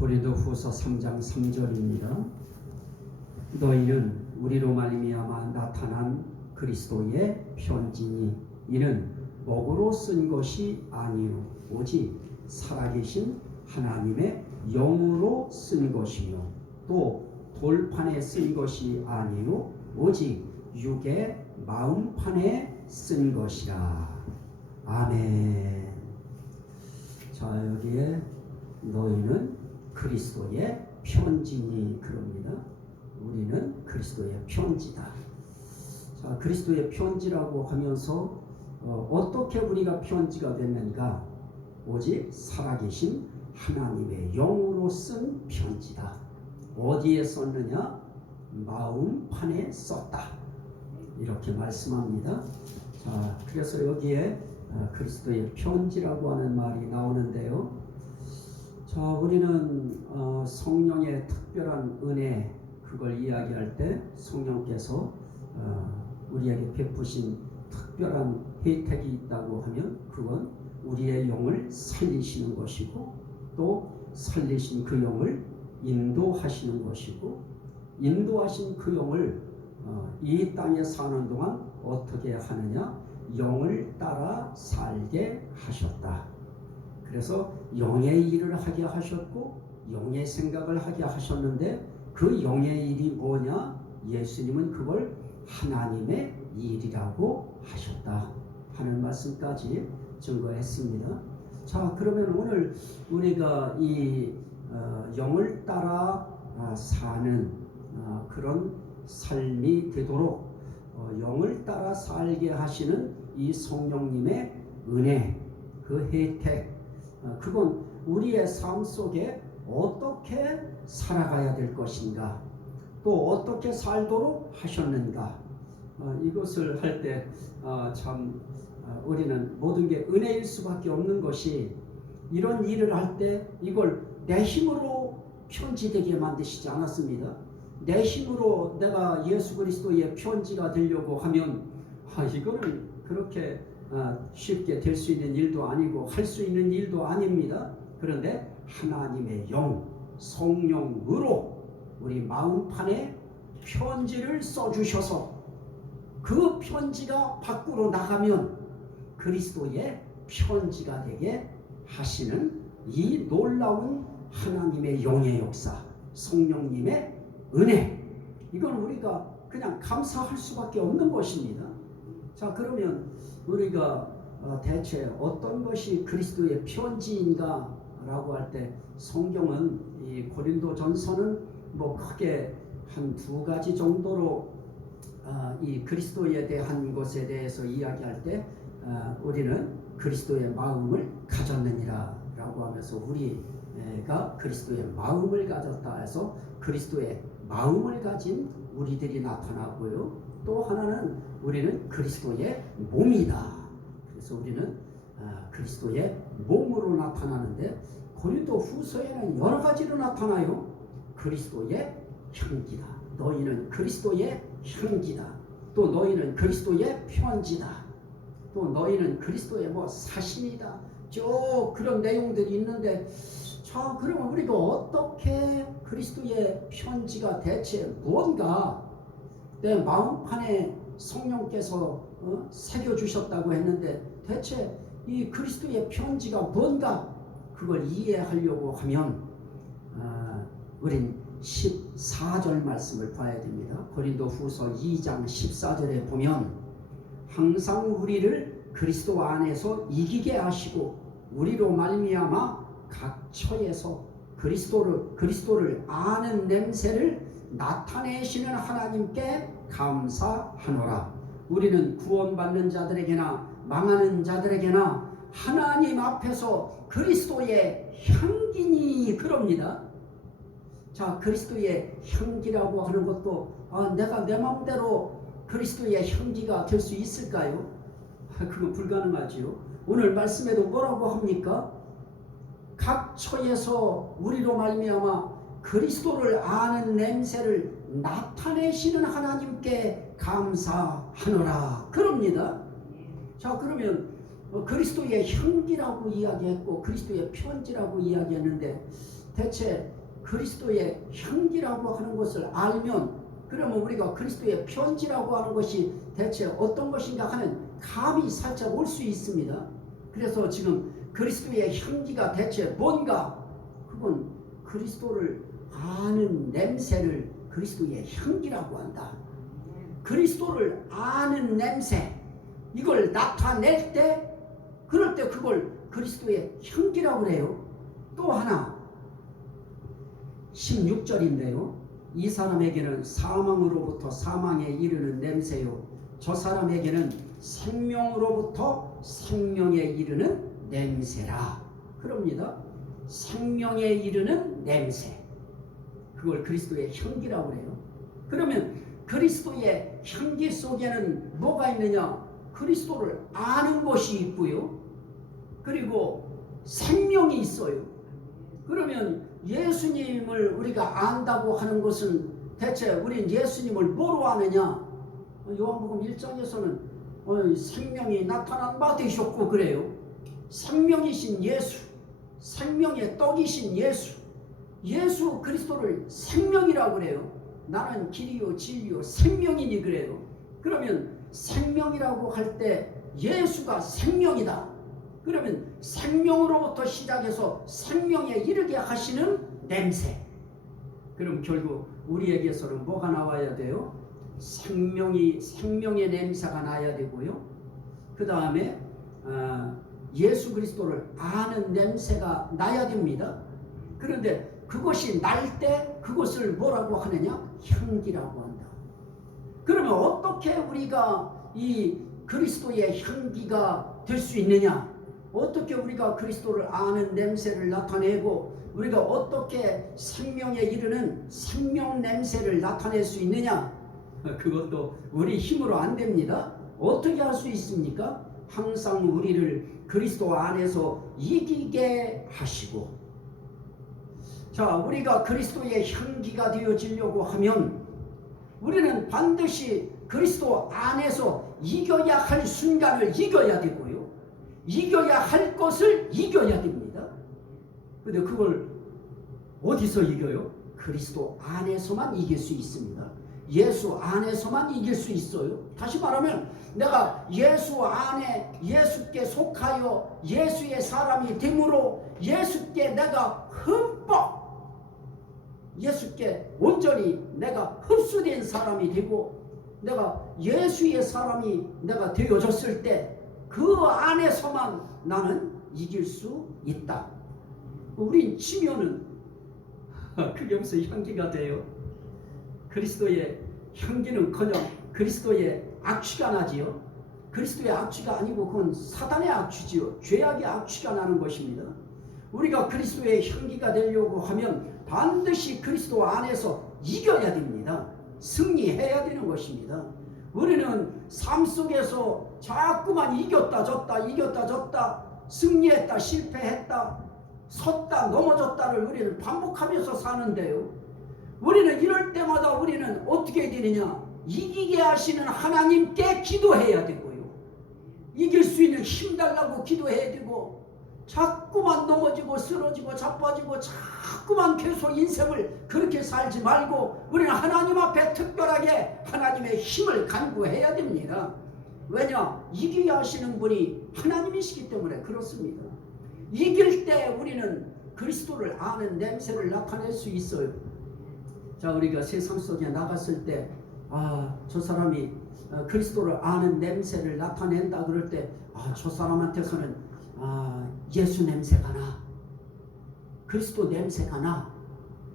고린도후서 3장 3절입니다. 너희는 우리로 말미암아 나타난 그리스도의 편지니 이는 목으로 쓴 것이 아니요 오직 살아계신 하나님의 영으로 쓴 것이며 또 돌판에 쓴 것이 아니요 오직 육의 마음판에 쓴 것이라. 아멘. 자, 여기에 너희는 그리스도의 편지니 그럽니다. 우리는 그리스도의 편지다. 자, 그리스도의 편지라고 하면서 어떻게 우리가 편지가 됐는가? 오직 살아계신 하나님의 영으로 쓴 편지다. 어디에 썼느냐? 마음판에 썼다. 이렇게 말씀합니다. 자, 그래서 여기에 그리스도의 편지라고 하는 말이 나오는데요. 자, 우리는 성령의 특별한 은혜, 그걸 이야기할 때 성령께서 우리에게 베푸신 특별한 혜택이 있다고 하면 그건 우리의 영을 살리시는 것이고 또 살리신 그 영을 인도하시는 것이고 인도하신 그 영을 이 땅에 사는 동안 어떻게 하느냐? 영을 따라 살게 하셨다. 그래서 영의 일을 하게 하셨고 영의 생각을 하게 하셨는데 그 영의 일이 뭐냐? 예수님은 그걸 하나님의 일이라고 하셨다 하는 말씀까지 증거했습니다. 자, 그러면 오늘 우리가 이 영을 따라 사는 그런 삶이 되도록 영을 따라 살게 하시는 이 성령님의 은혜, 그 혜택, 그건 우리의 삶 속에 어떻게 살아가야 될 것인가, 또 어떻게 살도록 하셨는가, 이것을 할 때 참 우리는 모든 게 은혜일 수밖에 없는 것이, 이런 일을 할 때 이걸 내 힘으로 편지되게 만드시지 않았습니다. 내 힘으로 내가 예수 그리스도의 편지가 되려고 하면 이거는 그렇게 쉽게 될 수 있는 일도 아니고 할 수 있는 일도 아닙니다. 그런데 하나님의 영, 성령으로 우리 마음판에 편지를 써주셔서 그 편지가 밖으로 나가면 그리스도의 편지가 되게 하시는 이 놀라운 하나님의 영의 역사, 성령님의 은혜, 이건 우리가 그냥 감사할 수밖에 없는 것입니다. 자, 그러면 우리가 대체 어떤 것이 그리스도의 편지인가 라고 할 때 성경은 이 고린도전서는 뭐 크게 한 두 가지 정도로 이 그리스도에 대한 것에 대해서 이야기할 때 우리는 그리스도의 마음을 가졌느니라 라고 하면서 우리가 그리스도의 마음을 가졌다 해서 그리스도의 마음을 가진 우리들이 나타나고요. 또 하나는 우리는 그리스도의 몸이다. 그래서 우리는 그리스도의 몸으로 나타나는데 고린도 후서에는 여러 가지로 나타나요. 그리스도의 향기다. 너희는 그리스도의 향기다. 또 너희는 그리스도의 편지다. 또 너희는 그리스도의 사신이다. 쭉 그런 내용들이 있는데, 자, 그러면 우리가 어떻게 그리스도의 편지가 대체 뭔가? 내 마음판에 성령께서 새겨주셨다고 했는데 대체 이 그리스도의 편지가 뭔가? 그걸 이해하려고 하면 우린 14절 말씀을 봐야 됩니다. 고린도 후서 2장 14절에 보면 항상 우리를 그리스도 안에서 이기게 하시고 우리로 말미암아 각 처에서 그리스도를 아는 냄새를 나타내시는 하나님께 감사하노라. 우리는 구원받는 자들에게나 망하는 자들에게나 하나님 앞에서 그리스도의 향기니 그럽니다. 자, 그리스도의 향기라고 하는 것도 내가 내 마음대로 그리스도의 향기가 될 수 있을까요? 그건 불가능하지요. 오늘 말씀에도 뭐라고 합니까? 각 처에서 우리로 말미암아 그리스도를 아는 냄새를 나타내시는 하나님께 감사하노라 그럽니다. 자, 그러면 그리스도의 향기라고 이야기했고 그리스도의 편지라고 이야기했는데, 대체 그리스도의 향기라고 하는 것을 알면 그러면 우리가 그리스도의 편지라고 하는 것이 대체 어떤 것인가 하는 감이 살짝 올 수 있습니다. 그래서 지금 그리스도의 향기가 대체 뭔가? 그건 그리스도를 아는 냄새를 그리스도의 향기라고 한다. 그리스도를 아는 냄새, 이걸 나타낼 때, 그럴 때 그걸 그리스도의 향기라고 그래요. 또 하나 16절인데요. 이 사람에게는 사망으로부터 사망에 이르는 냄새요, 저 사람에게는 생명으로부터 생명에 이르는 냄새라. 그럽니다. 생명에 이르는 냄새, 그걸 그리스도의 향기라고 해요. 그러면 그리스도의 향기 속에는 뭐가 있느냐? 그리스도를 아는 것이 있고요, 그리고 생명이 있어요. 그러면 예수님을 우리가 안다고 하는 것은 대체 우린 예수님을 뭐로 아느냐? 요한복음 1장에서는 생명이 나타난 바 되셨고 그래요. 생명이신 예수, 생명의 떡이신 예수, 예수 그리스도를 생명이라고 그래요. 나는 길이요 진리요 생명이니 그래요. 그러면 생명이라고 할 때 예수가 생명이다. 그러면 생명으로부터 시작해서 생명에 이르게 하시는 냄새. 그럼 결국 우리에게서는 뭐가 나와야 돼요? 생명의 냄새가 나야 되고요. 그 다음에 예수 그리스도를 아는 냄새가 나야 됩니다. 그런데 그것이 날 때 그것을 뭐라고 하느냐? 향기라고 한다. 그러면 어떻게 우리가 이 그리스도의 향기가 될 수 있느냐? 어떻게 우리가 그리스도를 아는 냄새를 나타내고 우리가 어떻게 생명에 이르는 생명 냄새를 나타낼 수 있느냐? 그것도 우리 힘으로 안 됩니다. 어떻게 할 수 있습니까? 항상 우리를 그리스도 안에서 이기게 하시고, 자, 우리가 그리스도의 향기가 되어지려고 하면 우리는 반드시 그리스도 안에서 이겨야 할 순간을 이겨야 되고요, 이겨야 할 것을 이겨야 됩니다. 근데 그걸 어디서 이겨요? 그리스도 안에서만 이길 수 있습니다. 예수 안에서만 이길 수 있어요. 다시 말하면 내가 예수 안에 예수께 속하여 예수의 사람이 됨으로 예수께 내가 흠뻑 예수께 온전히 내가 흡수된 사람이 되고 내가 예수의 사람이 내가 되어졌을 때 그 안에서만 나는 이길 수 있다. 우린 치면은 그게 무슨 향기가 돼요? 그리스도의 향기는커녕 그리스도의 악취가 나지요. 그리스도의 악취가 아니고 그건 사단의 악취지요. 죄악의 악취가 나는 것입니다. 우리가 그리스도의 향기가 되려고 하면 반드시 그리스도 안에서 이겨야 됩니다. 승리해야 되는 것입니다. 우리는 삶 속에서 자꾸만 이겼다 졌다 승리했다 실패했다 섰다 넘어졌다를 우리는 반복하면서 사는데요. 우리는 이럴 때마다 우리는 어떻게 해야 되느냐? 이기게 하시는 하나님께 기도해야 되고요, 이길 수 있는 힘 달라고 기도해야 되고, 자꾸만 넘어지고 쓰러지고 자빠지고 자꾸만 계속 인생을 그렇게 살지 말고 우리는 하나님 앞에 특별하게 하나님의 힘을 간구해야 됩니다. 왜냐? 이기게 하시는 분이 하나님이시기 때문에 그렇습니다. 이길 때 우리는 그리스도를 아는 냄새를 나타낼 수 있어요. 자, 우리가 세상 속에 나갔을 때 저 사람이 그리스도를 아는 냄새를 나타낸다 그럴 때 저 사람한테서는 예수 냄새가 나, 그리스도 냄새가 나,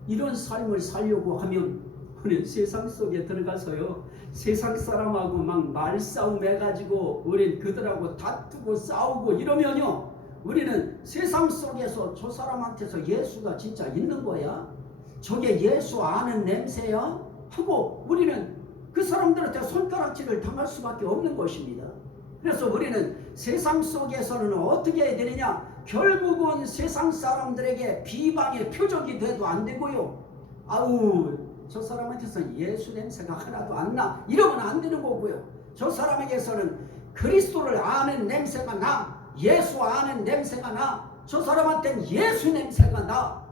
이런 삶을 살려고 하면 우리는 세상 속에 들어가서요, 세상 사람하고 막 말싸움 해가지고 우린 그들하고 다투고 싸우고 이러면요, 우리는 세상 속에서 저 사람한테서 예수가 진짜 있는 거야? 저게 예수 아는 냄새야? 하고 우리는 그 사람들한테 손가락질을 당할 수밖에 없는 것입니다. 그래서 우리는 세상 속에서는 어떻게 해야 되느냐? 결국은 세상 사람들에게 비방의 표적이 돼도 안 되고요, 아우 저 사람한테서 예수 냄새가 하나도 안 나, 이러면 안 되는 거고요. 저 사람에게서는 그리스도를 아는 냄새가 나, 예수 아는 냄새가 나, 저 사람한테는 예수 냄새가 나,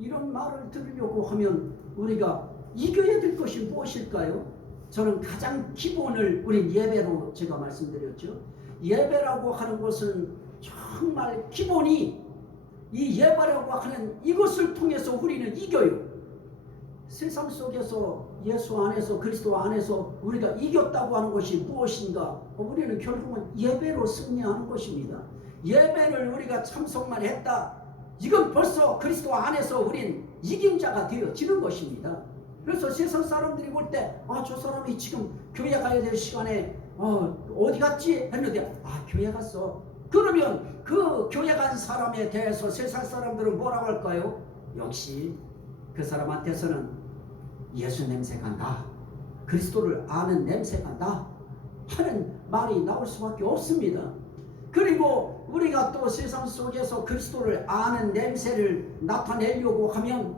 이런 말을 들으려고 하면 우리가 이겨야 될 것이 무엇일까요? 저는 가장 기본을 우리 예배로 제가 말씀드렸죠. 예배라고 하는 것은 정말 기본이 이 예배라고 하는 이것을 통해서 우리는 이겨요. 세상 속에서 예수 안에서 그리스도 안에서 우리가 이겼다고 하는 것이 무엇인가? 우리는 결국은 예배로 승리하는 것입니다. 예배를 우리가 참석만 했다. 이건 벌써 그리스도 안에서 우린 이긴 자가 되어지는 것입니다. 그래서 세상 사람들이 볼 때 저 사람이 지금 교회 가야 될 시간에 어디 갔지? 했는데 교회 갔어. 그러면 그 교회 간 사람에 대해서 세상 사람들은 뭐라고 할까요? 역시 그 사람한테서는 예수 냄새가 나, 그리스도를 아는 냄새가 나 하는 말이 나올 수밖에 없습니다. 그리고 우리가 또 세상 속에서 그리스도를 아는 냄새를 나타내려고 하면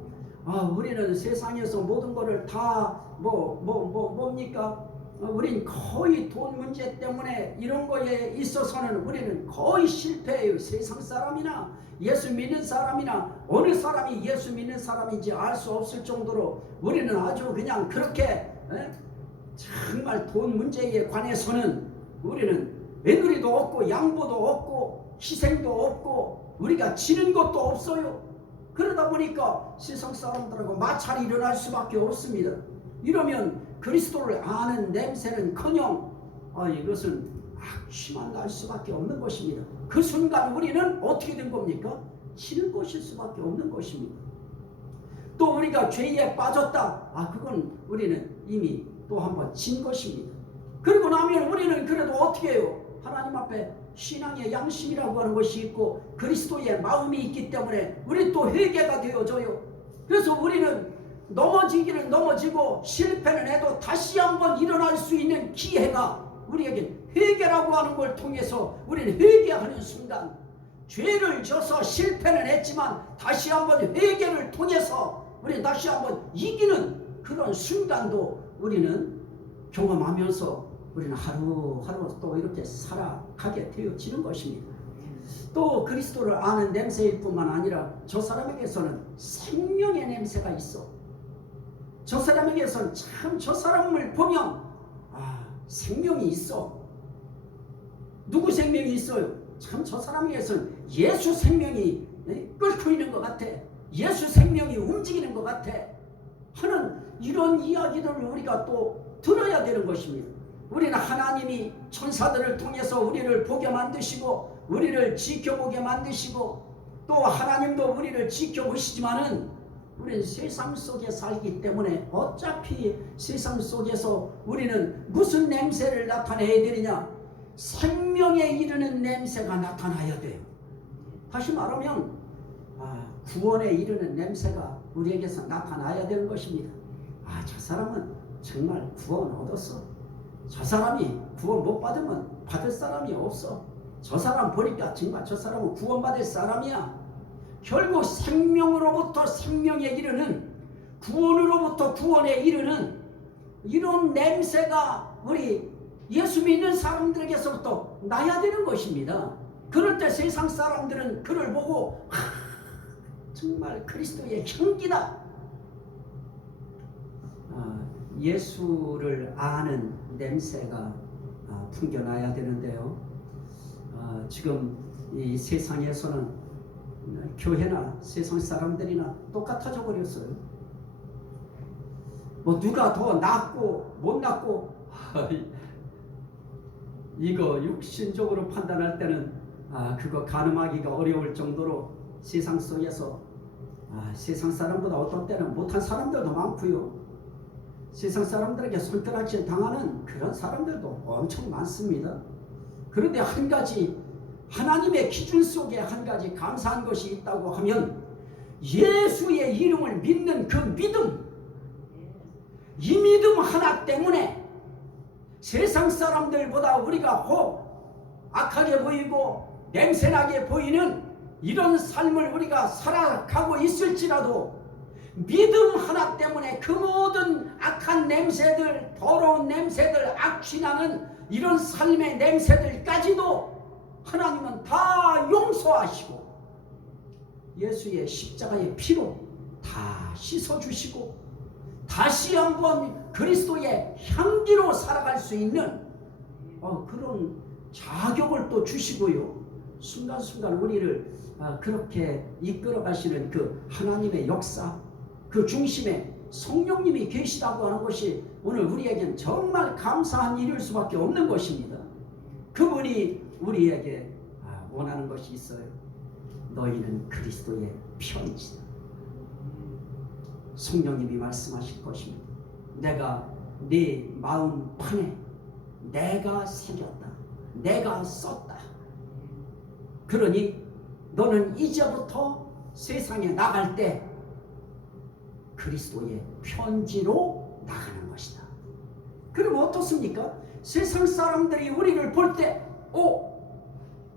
우리는 세상에서 모든 것을 다 뭡니까? 우린 거의 돈 문제 때문에 이런 거에 있어서는 우리는 거의 실패해요. 세상 사람이나 예수 믿는 사람이나 어느 사람이 예수 믿는 사람인지 알 수 없을 정도로 우리는 아주 그냥 그렇게 정말 돈 문제에 관해서는 우리는 애누리도 없고 양보도 없고 희생도 없고 우리가 지는 것도 없어요. 그러다 보니까 세상 사람들하고 마찰이 일어날 수밖에 없습니다. 이러면 그리스도를 아는 냄새는커녕 이것은 악취만 날 수밖에 없는 것입니다. 그 순간 우리는 어떻게 된 겁니까? 지는 것일 수밖에 없는 것입니다. 또 우리가 죄에 빠졌다. 그건 우리는 이미 또 한번 진 것입니다. 그리고 나면 우리는 그래도 어떻게 해요? 하나님 앞에 신앙의 양심이라고 하는 것이 있고 그리스도의 마음이 있기 때문에 우리 또 회개가 되어져요. 그래서 우리는 넘어지기는 넘어지고 실패는 해도 다시 한번 일어날 수 있는 기회가 우리에게 회개라고 하는 걸 통해서 우리는 회개하는 순간 죄를 져서 실패는 했지만 다시 한번 회개를 통해서 우리는 다시 한번 이기는 그런 순간도 우리는 경험하면서 우리는 하루하루 또 이렇게 살아가게 되어지는 것입니다. 또 그리스도를 아는 냄새일 뿐만 아니라 저 사람에게서는 생명의 냄새가 있어. 저 사람에게서는 참 저 사람을 보면 생명이 있어. 누구 생명이 있어요? 참 저 사람에게서는 예수 생명이 끓고 있는 것 같아. 예수 생명이 움직이는 것 같아 하는 이런 이야기들을 우리가 또 들어야 되는 것입니다. 우리는 하나님이 천사들을 통해서 우리를 보게 만드시고 우리를 지켜보게 만드시고 또 하나님도 우리를 지켜보시지만은 우리는 세상 속에 살기 때문에 어차피 세상 속에서 우리는 무슨 냄새를 나타내야 되느냐? 생명에 이르는 냄새가 나타나야 돼요. 다시 말하면 구원에 이르는 냄새가 우리에게서 나타나야 되는 것입니다. 저 사람은 정말 구원 얻었어. 저 사람이 구원 못 받으면 받을 사람이 없어. 저 사람 보니까 정말 저 사람은 구원받을 사람이야. 결국 생명으로부터 생명에 이르는 구원으로부터 구원에 이르는 이런 냄새가 우리 예수 믿는 사람들에게서부터 나야 되는 것입니다. 그럴 때 세상 사람들은 그를 보고 정말 그리스도의 향기다. 예수를 아는 냄새가 풍겨나야 되는데요. 지금 이 세상에서는 교회나 세상 사람들이나 똑같아져 버렸어요. 누가 더 낫고 못 낫고 이거 육신적으로 판단할 때는 그거 가늠하기가 어려울 정도로 세상 속에서 세상 사람보다 어떤 때는 못한 사람들도 많고요. 세상 사람들에게 손가락질 당하는 그런 사람들도 엄청 많습니다. 그런데 한 가지 하나님의 기준 속에 한 가지 감사한 것이 있다고 하면 예수의 이름을 믿는 그 믿음, 이 믿음 하나 때문에 세상 사람들보다 우리가 혹 악하게 보이고 냄새나게 보이는 이런 삶을 우리가 살아가고 있을지라도 믿음 하나 때문에 그 모든 악한 냄새들, 더러운 냄새들, 악취나는 이런 삶의 냄새들까지도 하나님은 다 용서하시고 예수의 십자가의 피로 다 씻어주시고 다시 한번 그리스도의 향기로 살아갈 수 있는 그런 자격을 또 주시고요. 순간순간 우리를 그렇게 이끌어 가시는 그 하나님의 역사, 그 중심에 성령님이 계시다고 하는 것이 오늘 우리에겐 정말 감사한 일일 수밖에 없는 것입니다. 그분이 우리에게 원하는 것이 있어요. 너희는 그리스도의 편지다. 성령님이 말씀하실 것입니다. 내가 네 마음판에 내가 새겼다. 내가 썼다. 그러니 너는 이제부터 세상에 나갈 때 그리스도의 편지로 나가는 것이다. 그럼 어떻습니까? 세상 사람들이 우리를 볼 때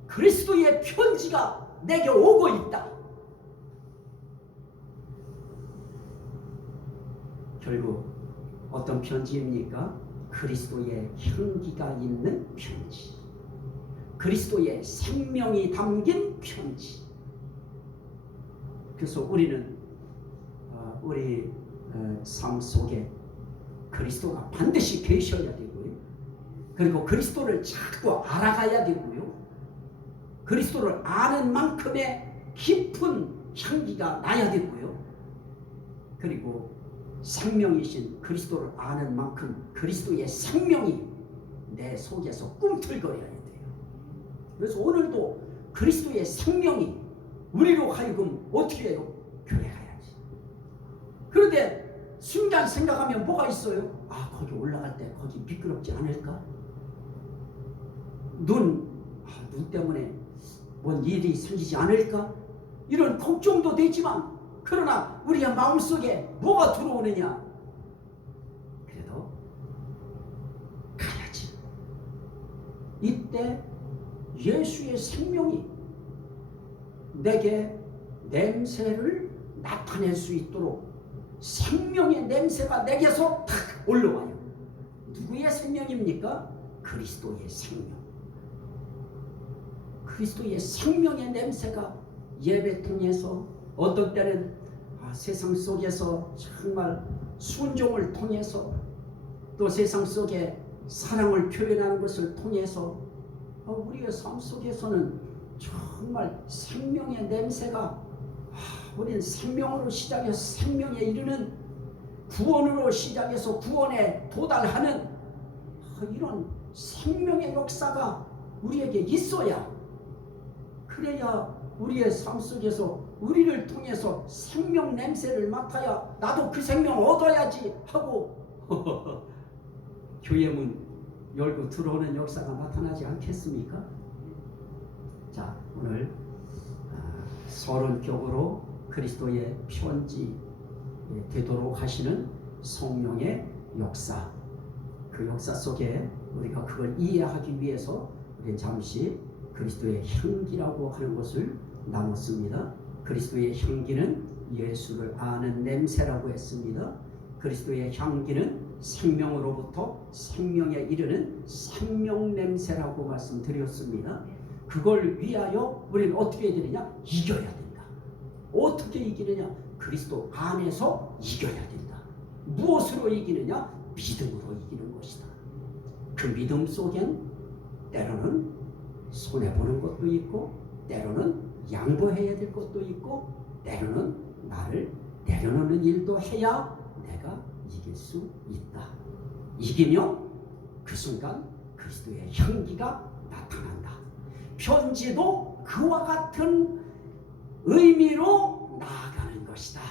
그리스도의 편지가 내게 오고 있다. 결국 어떤 편지입니까? 그리스도의 향기가 있는 편지, 그리스도의 생명이 담긴 편지. 그래서 우리는 우리 삶 속에 그리스도가 반드시 계셔야 되고요. 그리고 그리스도를 자꾸 알아가야 되고요. 그리스도를 아는 만큼의 깊은 향기가 나야 되고요. 그리고 생명이신 그리스도를 아는 만큼 그리스도의 생명이 내 속에서 꿈틀거려야 돼요. 그래서 오늘도 그리스도의 생명이 우리로 하여금 어떻게 해요? 교회 가야지. 그런데 순간 생각하면 뭐가 있어요? 거기 올라갈 때 거기 미끄럽지 않을까? 눈 때문에 뭔 일이 생기지 않을까? 이런 걱정도 되지만 그러나 우리의 마음속에 뭐가 들어오느냐? 그래도 가야지. 이때 예수의 생명이 내게 냄새를 나타낼 수 있도록 생명의 냄새가 내게서 탁 올라와요. 누구의 생명입니까? 그리스도의 생명. 그리스도의 생명의 냄새가 예배 통해서 어떤 때는 세상 속에서 정말 순종을 통해서 또 세상 속에 사랑을 표현하는 것을 통해서 우리의 삶 속에서는 정말 생명의 냄새가 우리는 생명으로 시작해서 생명에 이르는 구원으로 시작해서 구원에 도달하는 이런 생명의 역사가 우리에게 있어야 그래야 우리의 삶 속에서 우리를 통해서 생명 냄새를 맡아야 나도 그 생명 얻어야지 하고 교회 문 열고 들어오는 역사가 나타나지 않겠습니까? 자, 오늘 서론격으로 그리스도의 편지 되도록 하시는 성령의 역사, 그 역사 속에 우리가 그걸 이해하기 위해서 우리는 잠시 그리스도의 향기라고 하는 것을 나눴습니다. 그리스도의 향기는 예수를 아는 냄새라고 했습니다. 그리스도의 향기는 생명으로부터 생명에 이르는 생명 냄새라고 말씀드렸습니다. 그걸 위하여 우리는 어떻게 해야 되느냐? 이겨야 된다. 어떻게 이기느냐? 그리스도 안에서 이겨야 된다. 무엇으로 이기느냐? 믿음으로 이기는 것이다. 그 믿음 속엔 때로는 손해보는 것도 있고 때로는 양보해야 될 것도 있고 때로는 나를 내려놓는 일도 해야 내가 이길 수 있다. 이기면 그 순간 그리스도의 향기가 나타난다. 편지도 그와 같은 의미로 나아가는 것이다.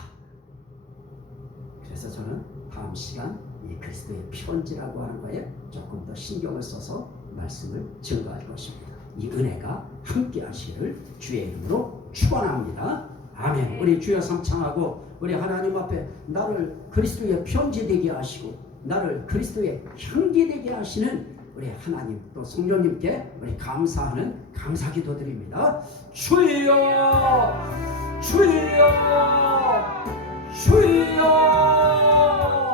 그래서 저는 다음 시간 이 그리스도의 편지라고 하는 거에 조금 더 신경을 써서 말씀을 증거할 것입니다. 이 은혜가 함께 하시기를 주의 이름으로 축원합니다. 아멘. 우리 주여 삼창하고 우리 하나님 앞에 나를 그리스도의 편지 되게 하시고 나를 그리스도의 향기 되게 하시는 우리 하나님 또 성령님께 우리 감사하는 감사기도 드립니다. 주여 주여 주여